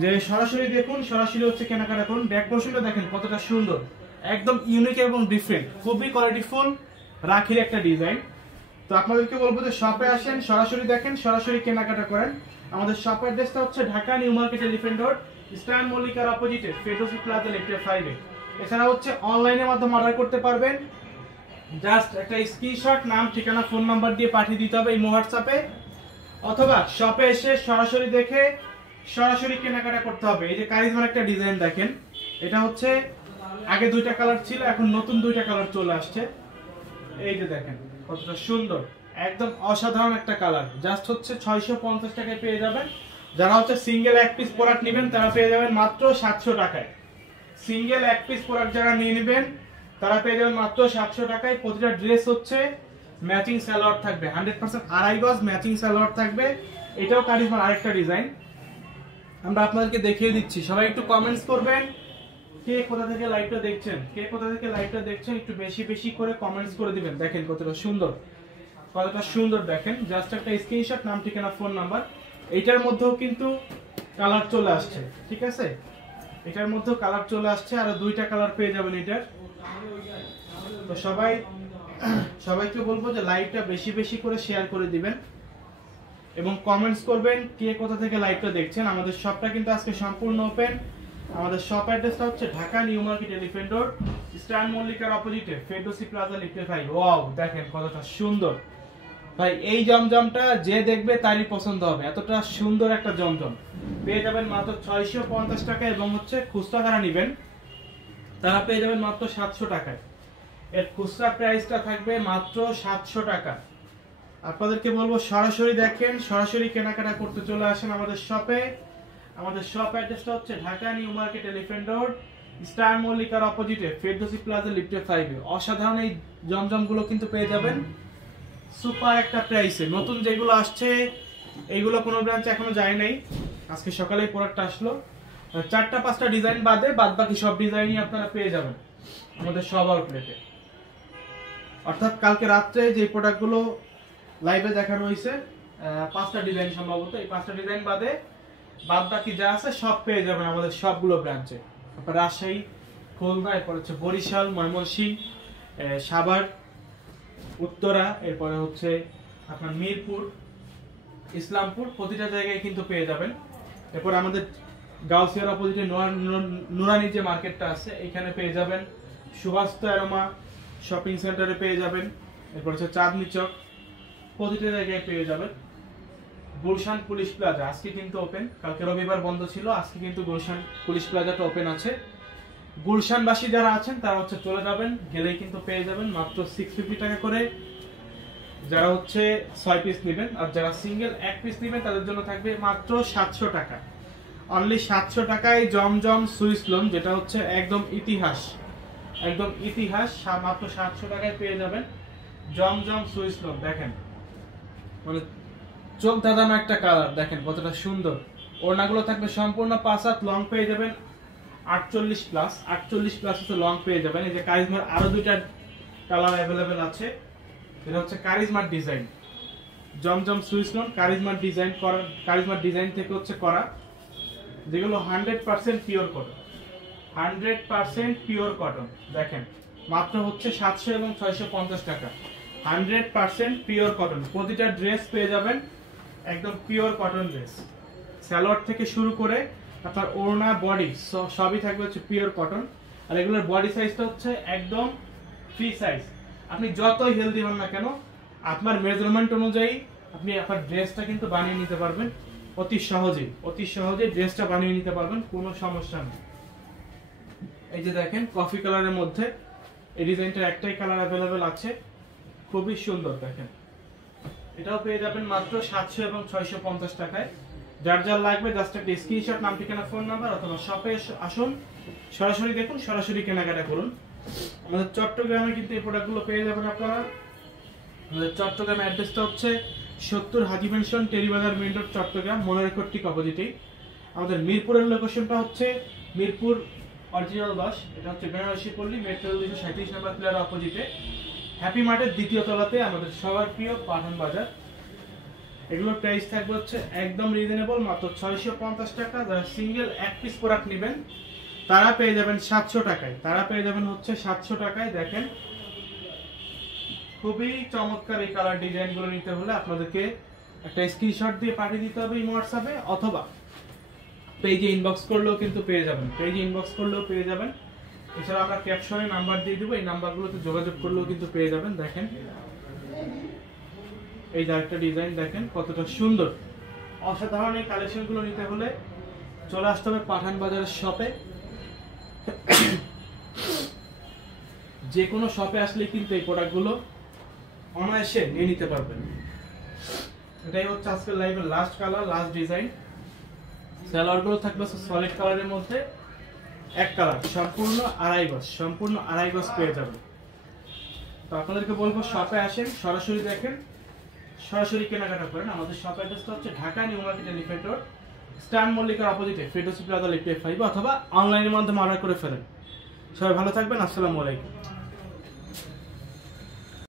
যে সরাসরি দেখুন, সরাসরি হচ্ছে কেনাকাটা করুন। ব্যাক পোর্শনটা দেখেন কতটা সুন্দর, একদম ইউনিক এবং ডিফারেন্ট, খুবই কোয়ালিটিফুল রাখির একটা ডিজাইন। তো আপনাদেরকে বলবো যে শপে আসেন, সরাসরি দেখেন, সরাসরি কেনাকাটা করেন। আমাদের শপের অ্যাড্রেসটা হচ্ছে Dhaka new market elephant road, স্ট্যান্ড মল্লিকার অপোজিটে ফেরদৌসি প্লাজা লেফটে 5 এ। এছাড়া হচ্ছে অনলাইনের মাধ্যমে অর্ডার করতে পারবেন। জাস্ট একটা স্ক্রিনশট, নাম, ঠিকানা, ফোন নাম্বার দিয়ে পাঠিয়ে দিতে হবে এই হোয়াটসঅ্যাপে, অথবা শপে এসে সরাসরি দেখে সরাসরি কেনাকাটা করতে হবে। এই যে কারিজমার একটা ডিজাইন দেখেন, এটা হচ্ছে আগে দুইটা কালার ছিল, এখন নতুন দুইটা কালার চলে আসছে। এই যে দেখেন কতটা সুন্দর, একদম অসাধারণ একটা কালার। জাস্ট হচ্ছে 650 টাকায় পেয়ে যাবেন। যারা হচ্ছে সিঙ্গেল এক পিস প্রোডাক্ট নেবেন তারা পেয়ে যাবেন মাত্র 700 টাকায়। সিঙ্গেল এক পিস প্রোডাক্ট যারা নিয়ে নেবেন তারা পেয়ে যাবেন মাত্র 700 টাকায়। প্রতিটা ড্রেস হচ্ছে ম্যাচিং সালোয়ার থাকবে, 100% আড়াই গজ ম্যাচিং সালোয়ার থাকবে। এটাও কারিজমার আরেকটা ডিজাইন, আমরা আপনাদেরকে দেখিয়ে দিচ্ছি। সবাই একটু কমেন্টস করবেন, কে কোথা থেকে লাইভটা দেখছেন, কে কোথা থেকে লাইভটা দেখছেন, একটু বেশি বেশি করে কমেন্টস করে দিবেন। দেখেন কতটা সুন্দর, কতটা সুন্দর দেখেন। জাস্ট একটা স্ক্রিনশট, নাম, ঠিকানা, ফোন নাম্বার। এটার মধ্যেও কিন্তু কালার চলে আসছে, ঠিক আছে, এটার মধ্যেও কালার চলে আসছে, আর দুইটা কালার পেয়ে যাবেন এটার। তো সবাইকে বলবো যে লাইভটা বেশি বেশি করে শেয়ার করে দিবেন এবং কমেন্টস করবেন কে কোথা থেকে লাইভটা দেখছেন। আমাদের শপটা কিন্তু আজকে সম্পূর্ণ ওপেন। আমাদের শপ অ্যাড্রেসটা হচ্ছে Dhaka new market elephant road, স্ট্যান্ড মল্লিকার অপোজিটে ফেরদৌসি প্লাজা লিফটে 5। ওয়াও, দেখেন কতটা সুন্দর ভাই। এই জমজমটা যে দেখবে তারই পছন্দ হবে, এতটা সুন্দর একটা জমজম পেয়ে যাবেন মাত্র 650 টাকা। এবং হচ্ছে খুচরা যারা নেবেন তারা পেয়ে যাবেন মাত্র 700 টাকায়। এর খুচরা প্রাইসটা থাকবে মাত্র 700 টাকা। আপনাদেরকে বলবো সরাসরি দেখেন, সরাসরি কেনাকাটা করতে চলে আসেন আমাদের শপে। আমাদের শপ অ্যাড্রেসটা হচ্ছে Dhaka new market elephant road, star মল্লিকার অপোজিটে ফেরদৌসি প্লাজা লিফটে 5 এ। অসাধারণ এই জমজমগুলো কিন্তু পেয়ে যাবেন সুপার একটা প্রাইসে। নতুন যেগুলো আসছে এইগুলো কোনো ব্রাঞ্চে এখনো যায় নাই, আজকে সকালেই প্রোডাক্ট আসলো। 4টা-5টা ডিজাইন বাদে বাদ বাকি সব ডিজাইনই আপনারা পেয়ে যাবেন আমাদের সব আউটলেটে। অর্থাৎ কালকে রাত্রে যে প্রোডাক্টগুলো লাইভে দেখানো হয়েছে 5টা ডিজাইন সম্ভবত, এই 5টা ডিজাইন বাদে বাদ বাকি যা আছে সব পেয়ে যাবেন আমাদের সবগুলো ব্রাঞ্চে। আপনার রাজশাহী, খুলনা, এরপর হচ্ছে বরিশাল, ময়মনসিংহ, সাভার, উত্তরা, এরপরে হচ্ছে আপনার মিরপুর, ইসলামপুর, প্রতিটা জায়গায় কিন্তু পেয়ে যাবেন। এরপর আমাদের গাউসিয়ার অপোজিটে নুরানি যে মার্কেটটা আছে এখানে পেয়ে যাবেন। সুভাষিত অ্যারোমা শপিং সেন্টারে পেয়ে যাবেন। এরপর হচ্ছে চাঁদনি চক, প্রতিটা জায়গায় পেয়ে যাবেন। গুলশান পুলিশ প্লাজা আজকে কিন্তু ওপেন, কালকে রবিবার বন্ধ ছিল, আজকে কিন্তু গুলশান পুলিশ প্লাজাটা ওপেন আছে। গুলশানবাসী যারা আছেন তারা হচ্ছে চলে যাবেন, গেলেই কিন্তু পেয়ে যাবেন মাত্র 650 টাকা করে যারা হচ্ছে 6 পিস নেবেন। আর যারা সিঙ্গেল এক পিস নেবেন তাদের জন্য থাকবে মাত্র 700 টাকা। অনলি 700 টাকায় জমজম সুইস লোন, যেটা হচ্ছে একদম ইতিহাস, একদম ইতিহাস, মাত্র 700 টাকায় পেয়ে যাবেন জমজম সুইস লোন। দেখেন মানে চোখ ধাঁধানো একটা কালার, দেখেন কতটা সুন্দর। ওড়নাগুলো থাকবে সম্পূর্ণ 5 হাত লং, পেয়ে যাবেন 48 প্লাস, 48 প্লাস হচ্ছে লং পেয়ে যাবেন। এই যে কারিজমার আরো দুইটা কালার অ্যাভেলেবেল আছে। এটা হচ্ছে কারিজমার ডিজাইন, জমজম সুইস লোন কারিজমার ডিজাইন করা, কারিজমার ডিজাইন থেকে হচ্ছে করা, যেগুলো 100% পিওর কটন, 100% পিওর কটন। দেখেন মাত্র হচ্ছে 700 এবং 650 টাকা, 100% পিওর কটন। প্রতিটা ড্রেস পেয়ে যাবেন একদম পিওর কটন ড্রেস, সালোয়ার থেকে শুরু করে আপনার ওড়না, বডি সবই থাকবে হচ্ছে পিওর কটন। আর এগুলোর বডি সাইজটা হচ্ছে একদম ফ্রি সাইজ। আপনি যতই হেলদি হন না কেন আপনার মেজারমেন্ট অনুযায়ী আপনি আপনার ড্রেসটা কিন্তু বানিয়ে নিতে পারবেন অতি সহজেই, অতি সহজেই ড্রেসটা বানিয়ে নিতে পারবেন, কোনো সমস্যা নেই। এই যে দেখেন কফি কালারের মধ্যে এই ডিজাইনটার একটাই কালার অ্যাভেলেবেল আছে, খুবই সুন্দর। দেখেন এটাও পেয়ে যাবেন মাত্র 700 এবং 650 টাকায়। যার যার লাগবে জাস্ট একটা স্ক্রিনশট, নাম, ঠিকানা, ফোন নাম্বার, অথবা শপে আসুন, সরাসরি দেখুন, সরাসরি কেনাকাটা করুন। আমাদের চট্টগ্রামে কিন্তু এই প্রোডাক্টগুলো পেয়ে যাবেন আপনারা। আমাদের চট্টগ্রামের অ্যাড্রেসটা হচ্ছে 70 Haji mansion, Terribazar main road, Chattogram, মনে রেখো ঠিক অপোজিটেই। আমাদের মিরপুরের লোকেশনটা হচ্ছে মিরপুর অরিজিনাল 10, এটা হচ্ছে বেনারসি পল্লী, মেট্রো 237 নম্বর প্লেয়ার অপোজিটে, হ্যাপি মার্টের দ্বিতীয় তলাতে আমাদের সবার প্রিয় পাঠান বাজার। এগুলোর প্রাইস থাকবে হচ্ছে একদম রিজনেবল, মাত্র 650 টাকা। যারা সিঙ্গেল এক পিস প্রোডাক্ট নেবেন তারা পেয়ে যাবেন 700 টাকায়, তারা পেয়ে যাবেন হচ্ছে 700 টাকায়। দেখেন খুবই চমৎকার এই কালার ডিজাইনগুলো নিতে হলে আপনাদেরকে একটা স্ক্রিনশট দিয়ে পাঠিয়ে দিতে হবে হোয়াটসঅ্যাপে, অথবা পেজে ইনবক্স করলেও কিন্তু পেয়ে যাবেন, পেজে ইনবক্স করলেও পেয়ে যাবেন। এছাড়া আমরা ক্যাপশনে নাম্বার দিয়ে দেবো, এই নাম্বারগুলোতে যোগাযোগ করলেও কিন্তু পেয়ে যাবেন। দেখেন এই যে একটা ডিজাইন দেখেন কতটা সুন্দর, অসাধারণ। এই কালেকশনগুলো নিতে হলে চলে আসতে হবে পাঠান বাজারের শপে। যে কোনো শপে আসলে কিন্তু এই প্রোডাক্টগুলো অনায়াসে নিয়ে নিতে পারবেন। এটাই হচ্ছে আজকের লাইভের লাস্ট কালার, লাস্ট ডিজাইন। সালোয়ারগুলো থাকবে সলিড কালারের মধ্যে, এক কালার, সম্পূর্ণ আড়াই গজ, সম্পূর্ণ আড়াই গজ পেয়ে যাবেন। তো আপনাদেরকে বলবো শপে আসেন, সরাসরি দেখেন, সরাসরি কেনাকাটা করেন। আমাদের শপ অ্যাড্রেসটা হচ্ছে Dhaka new market elephant road, স্টান মল্লিকার অপোজিটে ফেরদৌসী প্লাজা লিফটে 5, অথবা অনলাইনের মাধ্যমে অর্ডার করে ফেলেন। সবাই ভালো থাকবেন, আসসালামু আলাইকুম।